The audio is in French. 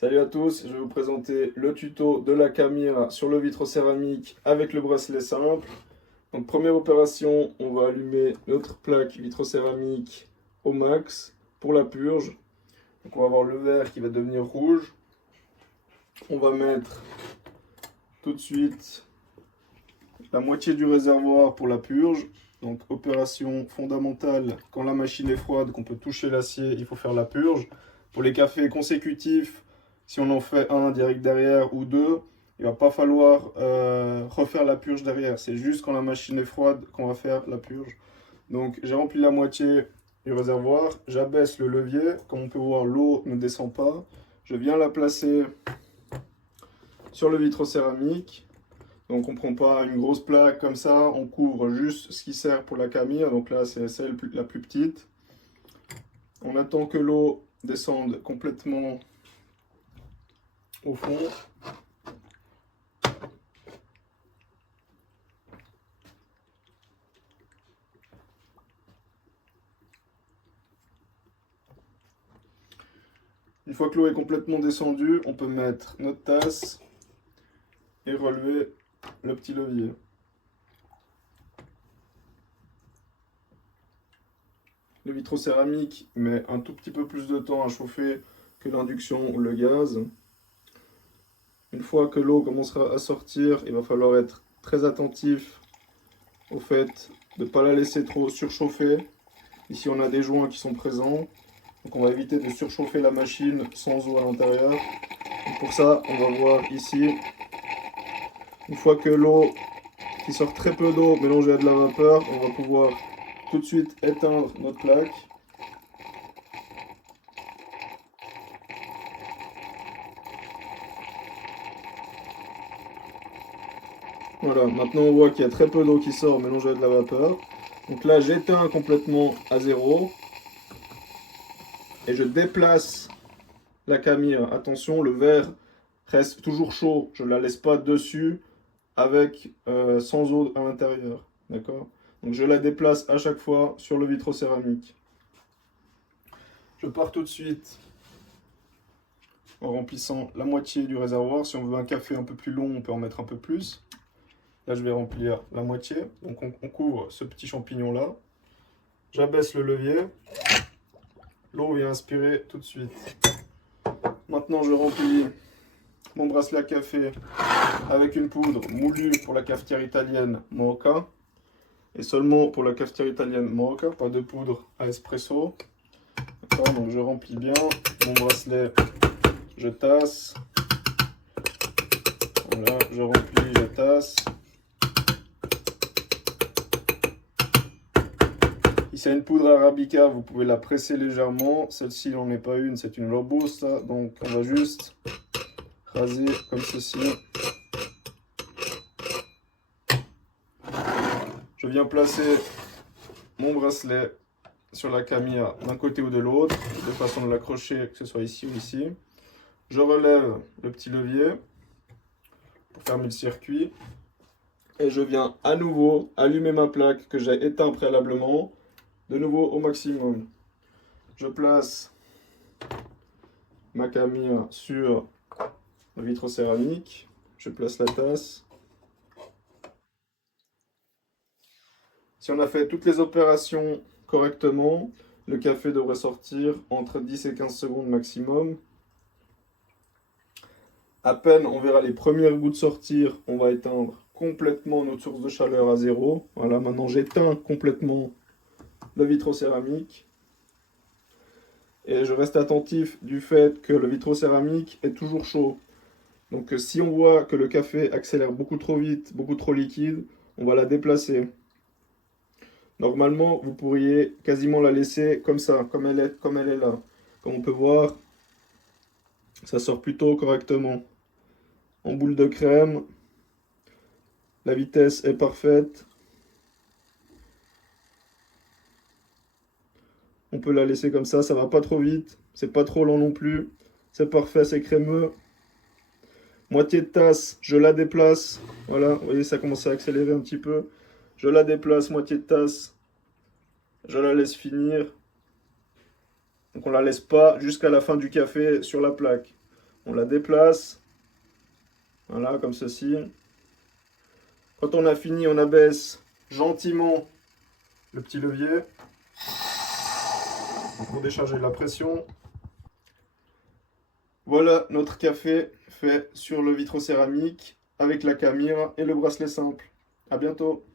Salut à tous, je vais vous présenter le tuto de la Camira sur le vitrocéramique avec le bracelet simple. Donc première opération, on va allumer notre plaque vitrocéramique au max pour la purge. Donc on va avoir le vert qui va devenir rouge. On va mettre tout de suite la moitié du réservoir pour la purge. Donc opération fondamentale, quand la machine est froide, qu'on peut toucher l'acier, il faut faire la purge. Pour les cafés consécutifs, si on en fait un direct derrière ou deux, il ne va pas falloir refaire la purge derrière. C'est juste quand la machine est froide qu'on va faire la purge. Donc j'ai rempli la moitié du réservoir, j'abaisse le levier. Comme on peut voir, l'eau ne descend pas. Je viens la placer sur le vitrocéramique. Donc on ne prend pas une grosse plaque comme ça, on couvre juste ce qui sert pour la Camira. Donc là c'est celle la plus petite. On attend que l'eau descende complètement au fond. Une fois que l'eau est complètement descendue, on peut mettre notre tasse et relever le petit levier. Le vitrocéramique met un tout petit peu plus de temps à chauffer que l'induction ou le gaz. Une fois que l'eau commencera à sortir, il va falloir être très attentif au fait de ne pas la laisser trop surchauffer. Ici on a des joints qui sont présents, donc on va éviter de surchauffer la machine sans eau à l'intérieur. Pour ça, on va voir ici, une fois que l'eau qui sort très peu d'eau mélangée à de la vapeur, on va pouvoir tout de suite éteindre notre plaque. Voilà, maintenant on voit qu'il y a très peu d'eau qui sort mélangée à de la vapeur. Donc là, j'éteins complètement à zéro. Et je déplace la Camira. Attention, le verre reste toujours chaud. Je ne la laisse pas dessus avec sans eau à l'intérieur. D'accord? Donc je la déplace à chaque fois sur le vitrocéramique. Je pars tout de suite en remplissant la moitié du réservoir. Si on veut un café un peu plus long, on peut en mettre un peu plus. Là, je vais remplir la moitié. Donc on couvre ce petit champignon là. J'abaisse le levier. L'eau vient aspirer tout de suite. Maintenant, je remplis mon bracelet à café avec une poudre moulue pour la cafetière italienne Moka. Et seulement pour la cafetière italienne Moka, pas de poudre à espresso. Donc je remplis bien mon bracelet, je tasse. Voilà, je remplis, je tasse. Ici, il y a une poudre arabica, vous pouvez la presser légèrement. Celle-ci, n'en est pas une, c'est une robusta. Donc on va juste raser comme ceci. Je viens placer mon bracelet sur la Camira d'un côté ou de l'autre, de façon de l'accrocher, que ce soit ici ou ici. Je relève le petit levier pour fermer le circuit. Et je viens à nouveau allumer ma plaque que j'ai éteinte préalablement, de nouveau au maximum. Je place ma Camira sur le vitrocéramique. Je place la tasse. Si on a fait toutes les opérations correctement, le café devrait sortir entre 10 et 15 secondes maximum. À peine on verra les premières gouttes sortir, on va éteindre complètement notre source de chaleur à zéro. Voilà, maintenant j'éteins complètement le vitrocéramique. Et je reste attentif du fait que le vitrocéramique est toujours chaud. Donc si on voit que le café accélère beaucoup trop vite, beaucoup trop liquide, on va la déplacer. Normalement, vous pourriez quasiment la laisser comme ça, comme elle est là. Comme on peut voir, ça sort plutôt correctement. En boule de crème, la vitesse est parfaite. On peut la laisser comme ça va pas trop vite, c'est pas trop lent non plus. C'est parfait, c'est crémeux. Moitié de tasse, je la déplace. Voilà, vous voyez, ça commence à accélérer un petit peu. Je la déplace, moitié de tasse. Je la laisse finir. Donc on la laisse pas jusqu'à la fin du café sur la plaque. On la déplace. Voilà, comme ceci. Quand on a fini, on abaisse gentiment le petit levier pour décharger la pression. Voilà notre café fait sur le vitrocéramique avec la camire et le bracelet simple. À bientôt!